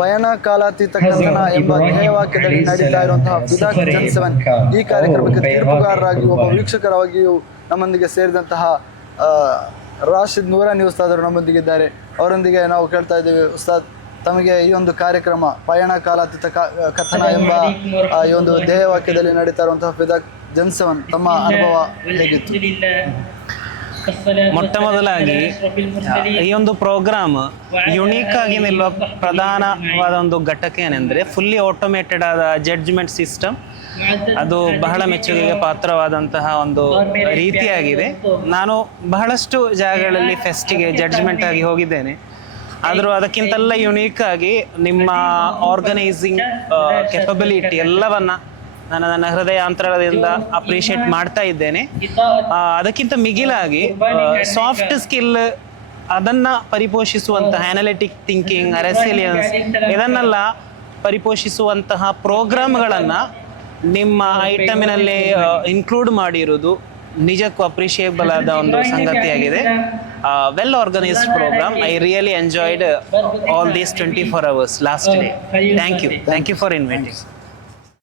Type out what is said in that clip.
ಪಯಣ ಕಾಲಾತೀತ ಕಥನ ಎಂಬ ಧ್ಯೇಯವಾಕ್ಯದಲ್ಲಿ ನಡೀತಾ ಇರುವಂತಹ ವಿದಾಕ್ ಜನ್ಸೆವೆನ್ ಈ ಕಾರ್ಯಕ್ರಮಕ್ಕೆ ತೀರ್ಪುಗಾರರಾಗಿ ಒಬ್ಬ ವೀಕ್ಷಕರಾಗಿಯೂ ನಮ್ಮೊಂದಿಗೆ ಸೇರಿದಂತಹ ರಾಶಿದ್ ನೂರಾನಿ ಉಸ್ತಾದರು ನಮ್ಮೊಂದಿಗಿದ್ದಾರೆ. ಅವರೊಂದಿಗೆ ನಾವು ಕೇಳ್ತಾ ಇದ್ದೇವೆ, ಉಸ್ತಾದ್ ತಮಗೆ ಈ ಒಂದು ಕಾರ್ಯಕ್ರಮ ಪಯಣ ಕಾಲಾತೀತ ಕಥನ ಎಂಬ ಈ ಒಂದು ಧ್ಯೇಯವಾಕ್ಯದಲ್ಲಿ ನಡೀತಾ ಇರುವಂತಹ ವಿದಾಕ್ ಜನ್ಸೆವೆನ್ ತಮ್ಮ ಅನುಭವ ಹೇಗಿತ್ತು? ಮೊಟ್ಟ ಮೊದಲಾಗಿ ಈ ಒಂದು ಪ್ರೋಗ್ರಾಮ್ ಯುನೀಕ್ ಆಗಿ ನಿಲ್ಲುವ ಪ್ರಧಾನವಾದ ಒಂದು ಘಟಕ ಏನೆಂದರೆ ಫುಲ್ಲಿ ಆಟೋಮೇಟೆಡ್ ಆದ ಜಡ್ಜ್ಮೆಂಟ್ ಸಿಸ್ಟಮ್. ಅದು ಬಹಳ ಮೆಚ್ಚುಗೆಗೆ ಪಾತ್ರವಾದಂತಹ ಒಂದು ರೀತಿಯಾಗಿದೆ. ನಾನು ಬಹಳಷ್ಟು ಜಾಗಗಳಲ್ಲಿ ಫೆಸ್ಟಿಗೆ ಜಡ್ಜ್ಮೆಂಟ್ ಆಗಿ ಹೋಗಿದ್ದೇನೆ, ಆದರೂ ಅದಕ್ಕಿಂತೆಲ್ಲ ಯುನೀಕ್ ಆಗಿ ನಿಮ್ಮ ಆರ್ಗನೈಸಿಂಗ್ ಕೆಪಬಿಲಿಟಿ ಎಲ್ಲವನ್ನ ನಾನು ನನ್ನ ಹೃದಯಾಂತರದಿಂದ ಅಪ್ರಿಷಿಯೇಟ್ ಮಾಡ್ತಾ ಇದ್ದೇನೆ. ಅದಕ್ಕಿಂತ ಮಿಗಿಲಾಗಿ ಸಾಫ್ಟ್ ಸ್ಕಿಲ್ ಅದನ್ನು ಪರಿಪೋಷಿಸುವಂತಹ ಅನಾಲಿಟಿಕ್ ಥಿಂಕಿಂಗ್, ರೆಸಿಲಿಯನ್ಸ್ ಇದನ್ನೆಲ್ಲ ಪರಿಪೋಷಿಸುವಂತಹ ಪ್ರೋಗ್ರಾಮ್ಗಳನ್ನು ನಿಮ್ಮ ಐಟಮಿನಲ್ಲಿ ಇನ್ಕ್ಲೂಡ್ ಮಾಡಿರುವುದು ನಿಜಕ್ಕೂ ಅಪ್ರಿಷಿಯೇಬಲ್ ಆದ ಒಂದು ಸಂಗತಿಯಾಗಿದೆ. Well organised programme. I really enjoyed all these 24 hours last day. Thank you for inviting.